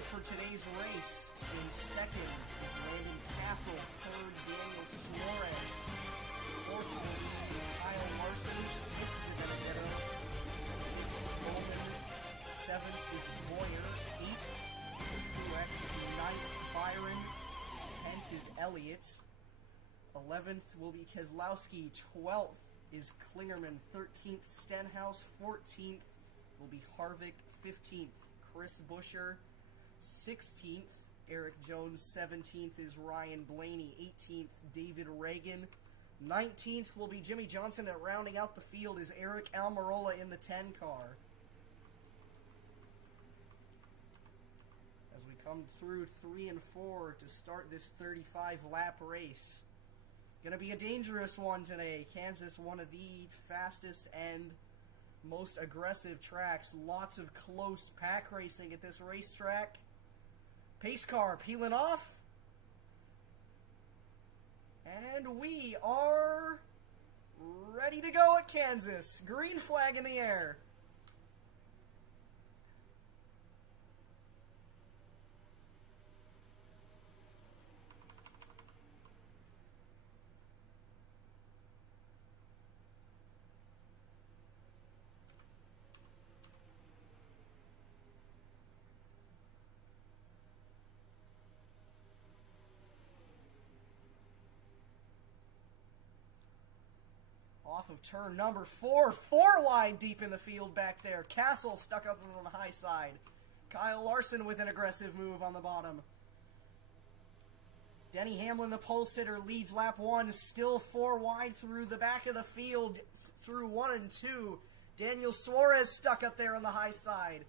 for today's race. In second is Landon Castle. Third, Daniel Suarez. Fourth will be Kyle Larson. Fifth, Benedetto. Sixth, Bowman. Seventh is Boyer. Eighth is Truex. Ninth, Byron. 10th is Elliott. 11th will be Keselowski. 12th is Klingerman. 13th, Stenhouse. 14th will be Harvick. 15th, Chris Buescher. 16th, Eric Jones. 17th is Ryan Blaney. 18th, David Reagan. 19th will be Jimmy Johnson, and rounding out the field is Eric Almirola in the 10 car. As we come through 3 and 4 to start this 35-lap race. Gonna be a dangerous one today. Kansas, one of the fastest and most aggressive tracks. Lots of close pack racing at this racetrack. Pace car peeling off. And we are ready to go at Kansas. Green flag in the air. Off of turn number 4, 4 wide deep in the field back there. Castle stuck up on the high side. Kyle Larson with an aggressive move on the bottom. Denny Hamlin, the pole sitter, leads lap 1, still 4 wide through the back of the field, through 1 and 2. Daniel Suarez stuck up there on the high side.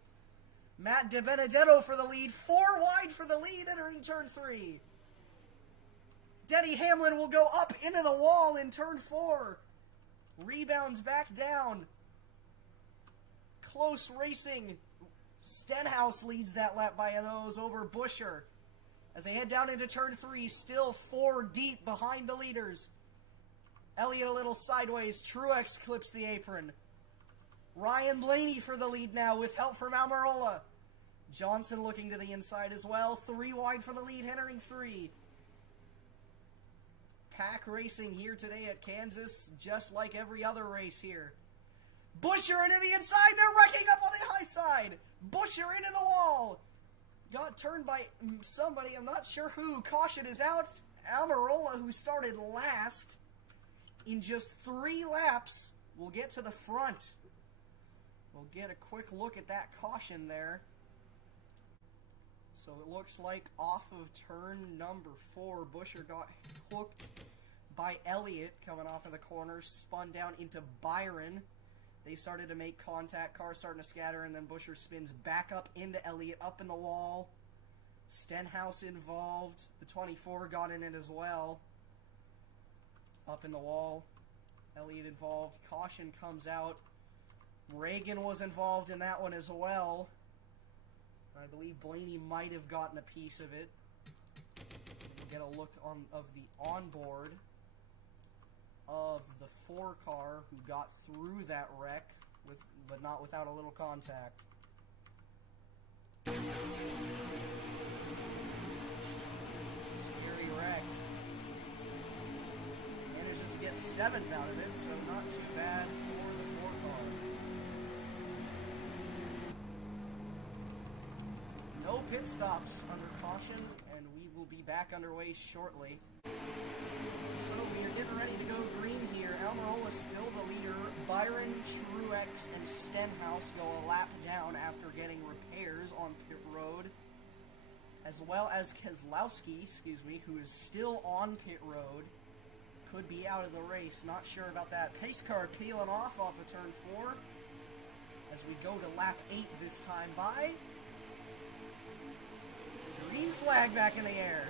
Matt DiBenedetto for the lead, 4 wide for the lead entering turn 3. Denny Hamlin will go up into the wall in turn 4. Rebounds back down. Close racing. Stenhouse leads that lap by a nose over Buescher. As they head down into turn 3, still 4 deep behind the leaders. Elliott a little sideways. Truex clips the apron. Ryan Blaney for the lead now with help from Almirola. Johnson looking to the inside as well. 3 wide for the lead, entering 3. Pack racing here today at Kansas, just like every other race here. Buescher into the inside, they're wrecking up on the high side. Buescher into the wall. Got turned by somebody, I'm not sure who. Caution is out. Almirola, who started last, in just 3 laps, will get to the front. We'll get a quick look at that caution there. So it looks like off of turn number 4, Buescher got hooked by Elliott coming off of the corner, spun down into Byron. They started to make contact, cars starting to scatter, and then Buescher spins back up into Elliott, up in the wall. Stenhouse involved. The 24 got in it as well. Up in the wall. Elliott involved. Caution comes out. Reagan was involved in that one as well. I believe Blaney might have gotten a piece of it. Get a look of the onboard of the 4 car who got through that wreck, but not without a little contact. Scary wreck. Manages to get 7th out of it, so not too bad for the 4 car. No pit stops under caution, and we will be back underway shortly. So we are getting ready to go green here. Almirola is still the leader. Byron, Truex, and Stenhouse go a lap down after getting repairs on pit road, as well as Keselowski, who is still on pit road. Could be out of the race. Not sure about that. Pace car peeling off of turn 4 as we go to lap 8 this time by. Green flag back in the air.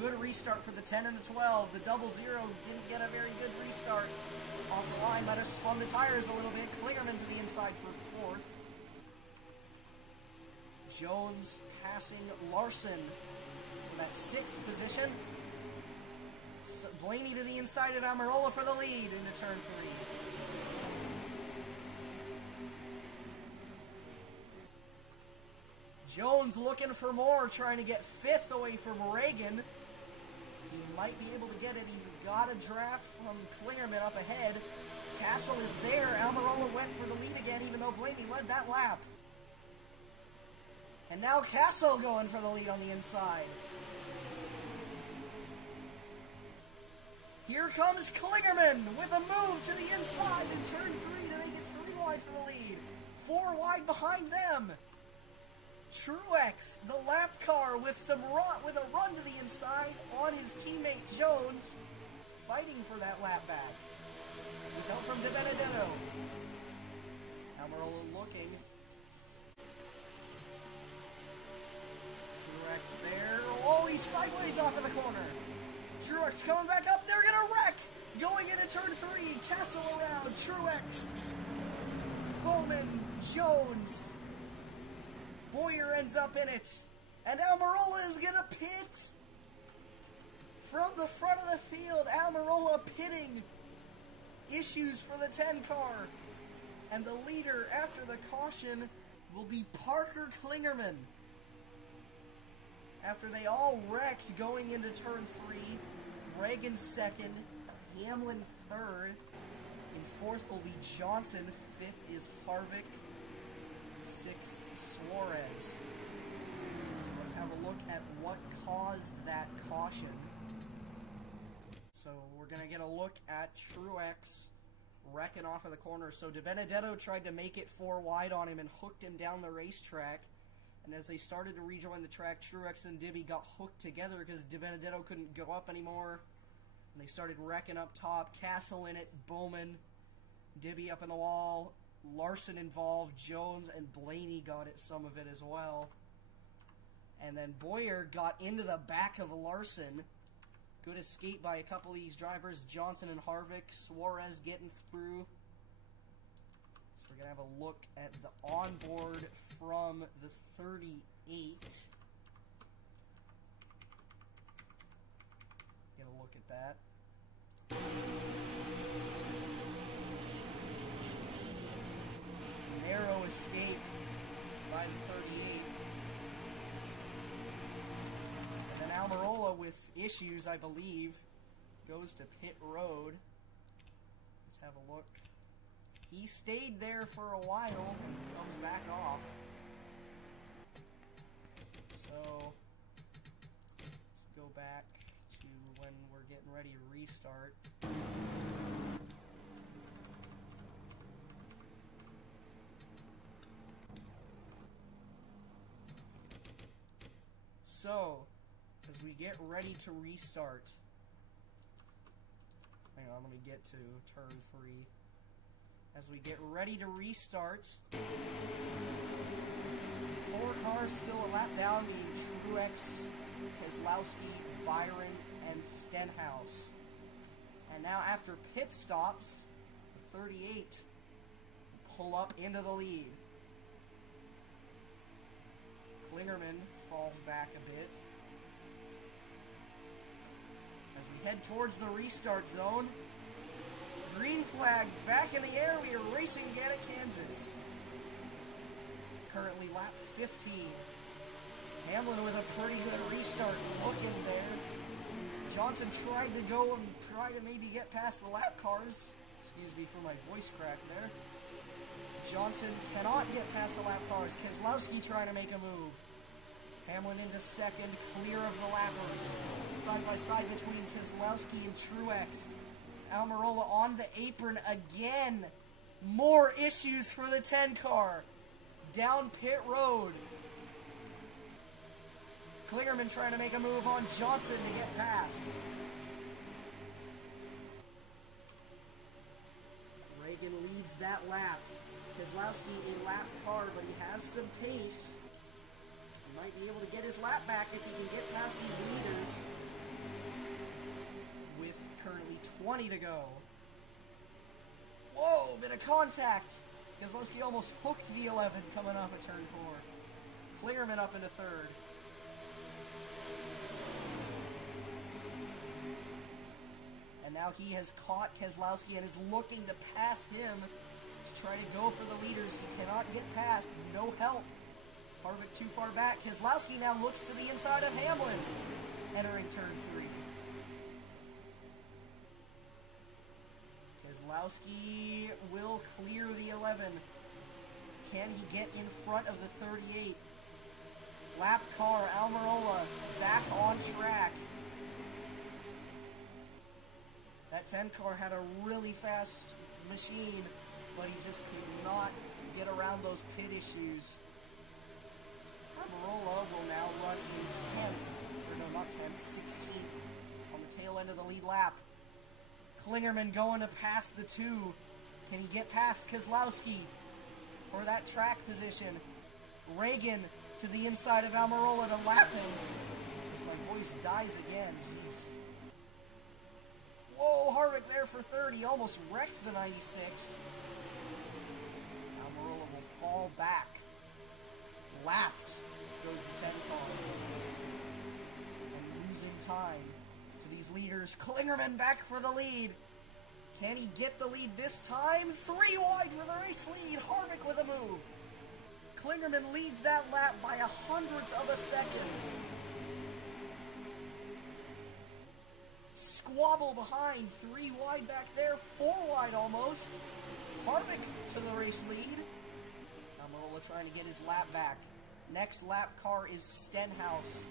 Good restart for the 10 and the 12. The 00 didn't get a very good restart. Off the line, might have spun the tires a little bit. Klingerman to the inside for 4th. Jones passing Larson for that 6th position. Blaney to the inside of Almirola for the lead into turn 3. Jones looking for more, trying to get 5th away from Reagan. He might be able to get it. He's got a draft from Klingerman up ahead. Castle is there. Almirola went for the lead again, even though Blaney led that lap. And now Castle going for the lead on the inside. Here comes Klingerman with a move to the inside in turn 3 to make it 3 wide for the lead. 4 wide behind them. Truex, the lap car, with a run to the inside on his teammate Jones, fighting for that lap back. With help from De Benedetto. Almirola looking. Truex there. Oh, he's sideways off of the corner. Truex coming back up. They're going to wreck. Going into turn 3. Castle around. Truex. Bowman. Jones. Boyer ends up in it. And Almirola is going to pit. From the front of the field, Almirola pitting. Issues for the 10 car. And the leader after the caution will be Parker Klingerman. After they all wrecked going into turn 3, Reagan 2nd, Hamlin 3rd, in 4th will be Johnson, 5th is Harvick, 6th Suarez. So let's have a look at what caused that caution. So we're going to get a look at Truex wrecking off of the corner. So De Benedetto tried to make it 4 wide on him and hooked him down the racetrack. And as they started to rejoin the track, Truex and Dibby got hooked together because De Benedetto couldn't go up anymore. And they started wrecking up top. Castle in it, Bowman, Dibby up in the wall, Larson involved, Jones and Blaney got it, some of it as well. And then Boyer got into the back of Larson. Good escape by a couple of these drivers, Johnson and Harvick, Suarez getting through. So we're going to have a look at the onboard from the 38. Get a look at that. Narrow escape by the 38. And then Almirola with issues, I believe, goes to pit road. Let's have a look. He stayed there for a while and comes back off. So, let's go back to when we're getting ready to restart. So, as we get ready to restart, hang on, let me get to turn 3. As we get ready to restart, 4 cars still a lap down, being Truex, Keselowski, Byron, and Stenhouse. And now after pit stops, the 38 pull up into the lead. Klingerman falls back a bit. As we head towards the restart zone, green flag back in the air. We are racing again at Kansas. Currently lap 15. Hamlin with a pretty good restart looking there. Johnson tried to go and try to maybe get past the lap cars. Excuse me for my voice crack there. Johnson cannot get past the lap cars. Keselowski trying to make a move. Hamlin into 2nd, clear of the lappers. Side by side between Keselowski and Truex. Almirola on the apron again. More issues for the 10 car. Down pit road. Klingerman trying to make a move on Johnson to get past. Reagan leads that lap. Keselowski a lap car, but he has some pace. He might be able to get his lap back if he can get past these leaders. With currently 20 to go. Whoa, bit of contact. Keselowski almost hooked the 11 coming off of turn 4. Klingerman up into 3rd. And now he has caught Keselowski and is looking to pass him. He's trying to go for the leaders. He cannot get past. No help. Harvick too far back. Keselowski now looks to the inside of Hamlin, entering turn 3. Keselowski will clear the 11. Can he get in front of the 38? Lap car, Almirola, back on track. That 10 car had a really fast machine, but he just could not get around those pit issues. Almirola will now run in 10th, or no, not 10th, 16th, on the tail end of the lead lap. Klingerman going to pass the 2. Can he get past Keselowski for that track position? Reagan to the inside of Almirola to lap him. As my voice dies again, jeez. Whoa, Harvick there for 30, almost wrecked the 96. Almirola will fall back. Lapped goes the 10 car. And losing time to these leaders. Klingerman back for the lead. Can he get the lead this time? 3 wide for the race lead. Harvick with a move. Klingerman leads that lap by 1/100 of a second. Squabble behind, 3 wide back there, 4 wide almost. Harvick to the race lead. Almirola trying to get his lap back. Next lap car is Stenhouse,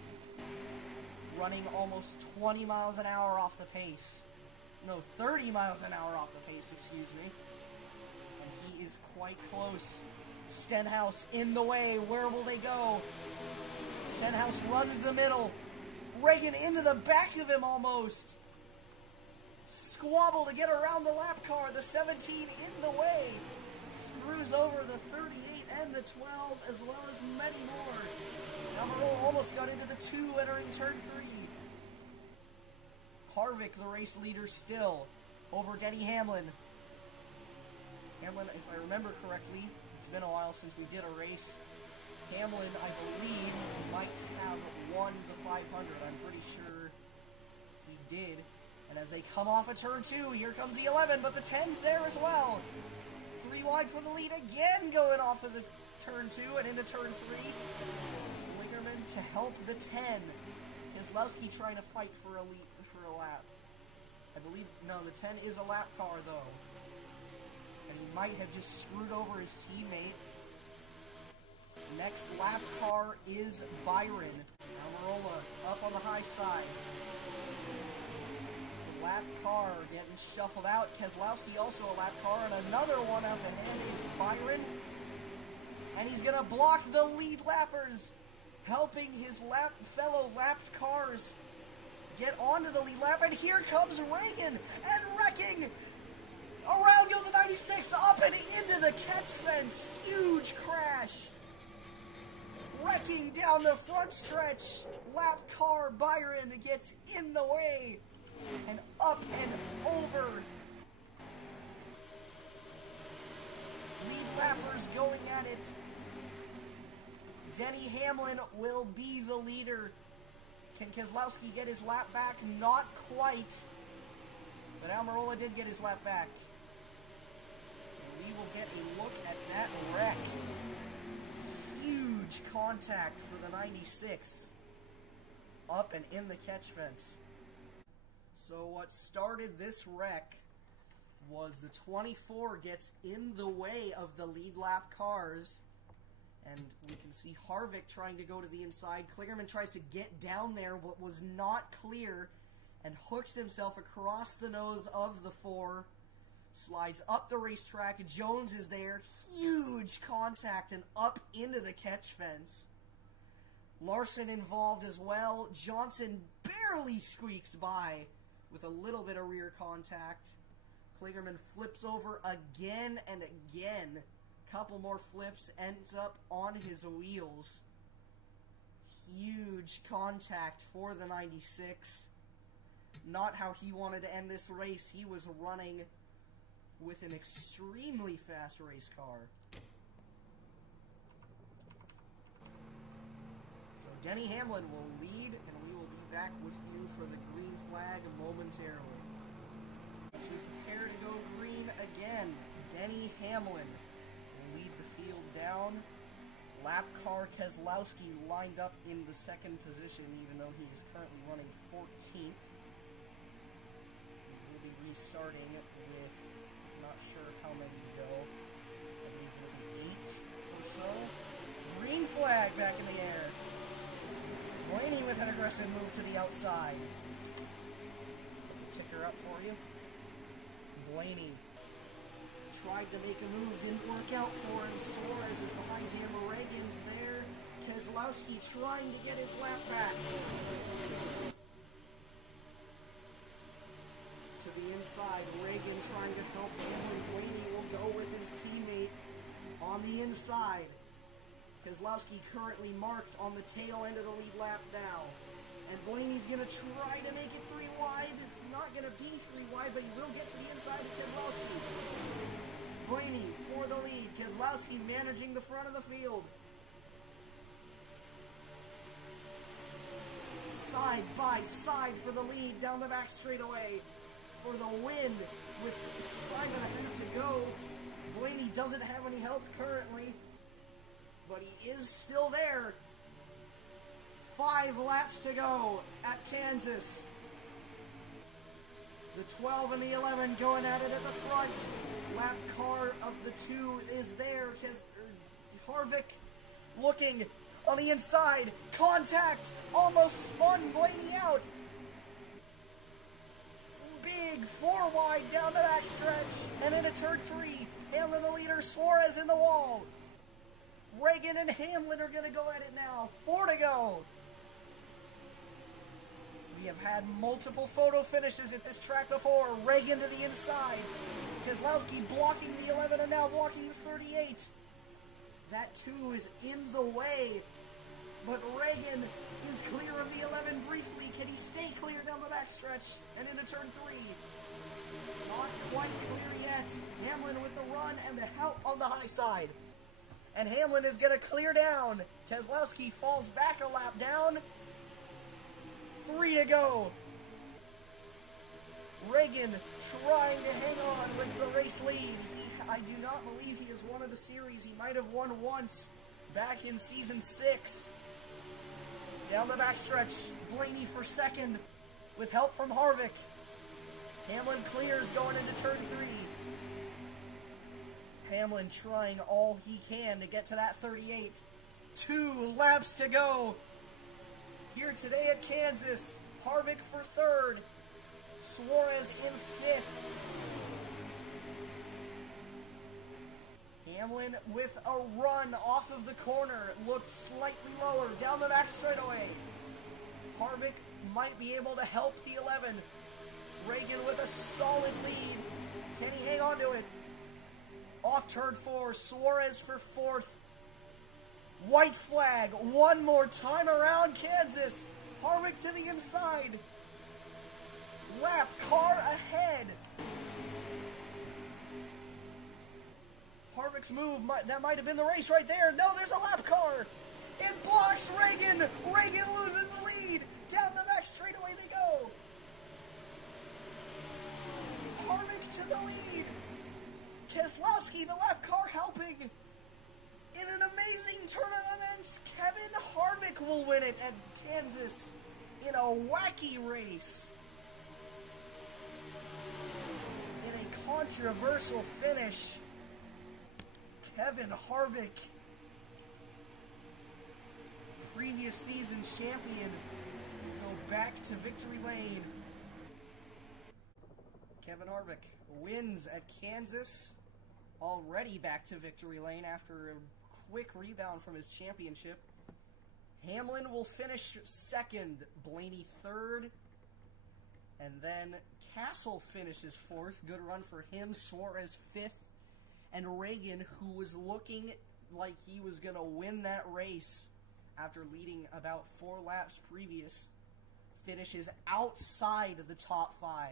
running almost 20 miles an hour off the pace. No, 30 miles an hour off the pace, excuse me. And he is quite close. Stenhouse in the way. Where will they go? Stenhouse runs the middle. Reagan into the back of him almost. Squabble to get around the lap car. The 17 in the way. Screws over the 38 and the 12, as well as many more. Almirola almost got into the 2 entering turn 3. Harvick, the race leader still, over Denny Hamlin. Hamlin, if I remember correctly, it's been a while since we did a race. Hamlin, I believe, might have won the 500. I'm pretty sure he did. And as they come off of turn 2, here comes the 11, but the 10's there as well. 3 wide for the lead again, going off of the turn 2 and into turn 3. Klingerman to help the 10. Keselowski trying to fight for a lap. I believe, no, the 10 is a lap car though. And he might have just screwed over his teammate. Next lap car is Byron. Almirola up on the high side. The lap car getting shuffled out. Keselowski also a lap car, and another one up ahead is Byron. And he's going to block the lead lappers, helping his fellow lapped cars get onto the lead lap. And here comes Reagan and wrecking. Around goes the 96, up and into the catch fence. Huge crash. Wrecking down the front stretch. Lap car Byron gets in the way. And up and over. Lead lappers going at it. Denny Hamlin will be the leader. Can Keselowski get his lap back? Not quite. But Almirola did get his lap back. And we will get a look at that wreck. Huge contact for the 96. Up and in the catch fence. So what started this wreck was the 24 gets in the way of the lead lap cars. And we can see Harvick trying to go to the inside. Klingerman tries to get down there, but was not clear, and hooks himself across the nose of the 4. Slides up the racetrack. Jones is there. Huge contact and up into the catch fence. Larson involved as well. Johnson barely squeaks by with a little bit of rear contact. Klingerman flips over again and again. Couple more flips, ends up on his wheels. Huge contact for the 96. Not how he wanted to end this race. He was running with an extremely fast race car. So Denny Hamlin will lead, and we will be back with you for the green flag momentarily. As we prepare to go green again, Denny Hamlin lead the field down. Lap car Keselowski lined up in the second position, even though he is currently running 14th. We'll be restarting with, not sure how many to go. I believe it'll be 8 or so. Green flag back in the air. Blaney with an aggressive move to the outside. Put the ticker up for you. Blaney tried to make a move, didn't work out for him. Suarez is behind him. Reagan's there. Keselowski trying to get his lap back. To the inside, Reagan trying to help him, and Blaney will go with his teammate on the inside. Keselowski currently marked on the tail end of the lead lap now. And Blaney's going to try to make it 3 wide. It's not going to be 3 wide, but he will get to the inside of Keselowski. Blaney for the lead. Keselowski managing the front of the field. Side by side for the lead down the back straightaway. For the win with 5.5 to go. Blaney doesn't have any help currently, but he is still there. 5 laps to go at Kansas. The 12 and the 11 going at it at the front. Lap car of the 2 is there. Harvick looking on the inside. Contact. Almost spun Blaney out. Big 4 wide down the backstretch. And into turn 3. Hamlin the leader. Suarez in the wall. Reagan and Hamlin are going to go at it now. 4 to go. We have had multiple photo finishes at this track before. Reagan to the inside. Keselowski blocking the 11 and now blocking the 38. That 2 is in the way. But Reagan is clear of the 11 briefly. Can he stay clear down the backstretch and into turn 3? Not quite clear yet. Hamlin with the run and the help on the high side. And Hamlin is going to clear down. Keselowski falls back a lap down. 3 to go. Reagan trying to hang on with the race lead. I do not believe he has won of the series. He might have won once back in season 6. Down the backstretch, Blaney for second with help from Harvick. Hamlin clears going into turn 3. Hamlin trying all he can to get to that 38. 2 laps to go. Here today at Kansas, Harvick for 3rd, Suarez in 5th. Hamlin with a run off of the corner, looked slightly lower, down the back straightaway. Harvick might be able to help the 11. Reagan with a solid lead. Can he hang on to it? Off turn 4, Suarez for 4th. White flag, one more time around Kansas. Harvick to the inside. Lap car ahead. Harvick's move, that might have been the race right there. No, there's a lap car. It blocks Reagan. Reagan loses the lead. Down the back straightaway they go. Harvick to the lead. Keselowski, the lap car, helping. In an amazing turn of events, Kevin Harvick will win it at Kansas in a wacky race. In a controversial finish, Kevin Harvick, previous season champion, will go back to victory lane. Kevin Harvick wins at Kansas, already back to victory lane after a quick rebound from his championship. Hamlin will finish 2nd, Blaney 3rd, and then Castle finishes 4th. Good run for him. Suarez 5th, and Reagan, who was looking like he was going to win that race after leading about 4 laps previous, finishes outside of the top 5.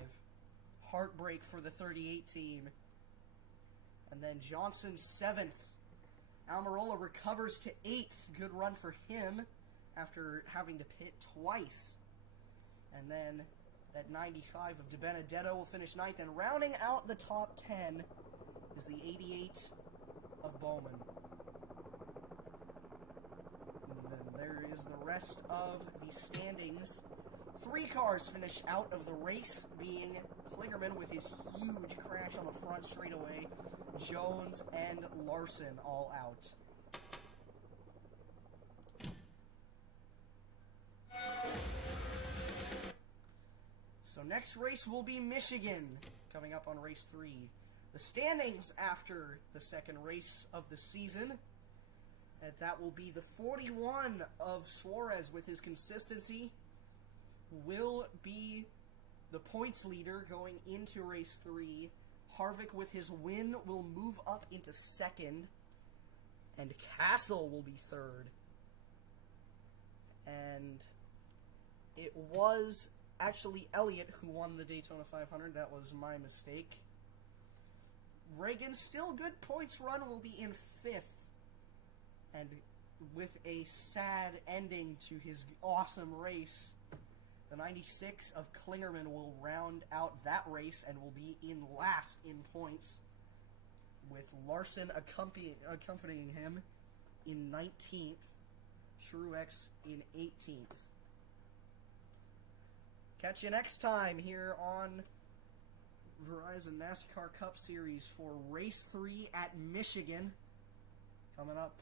Heartbreak for the 38 team. And then Johnson 7th. Almirola recovers to 8th. Good run for him after having to pit twice. And then that 95 of DiBenedetto will finish 9th. And rounding out the top 10 is the 88 of Bowman. there is the rest of the standings. 3 cars finish out of the race, being Klingerman with his huge crash on the front straightaway, Jones and Larson all out. So next race will be Michigan, coming up on race 3. The standings after the second race of the season, and that will be the 41 of Suarez with his consistency, will be the points leader going into race 3. Harvick with his win will move up into second, and Castle will be third. And it was actually Elliott who won the Daytona 500. That was my mistake. Reagan's still good points run will be in 5th. And with a sad ending to his awesome race, the 96 of Klingerman will round out that race and will be in last in points, with Larson accompanying him in 19th, Truex in 18th. Catch you next time here on Verizon NASCAR Cup Series for Race 3 at Michigan. Coming up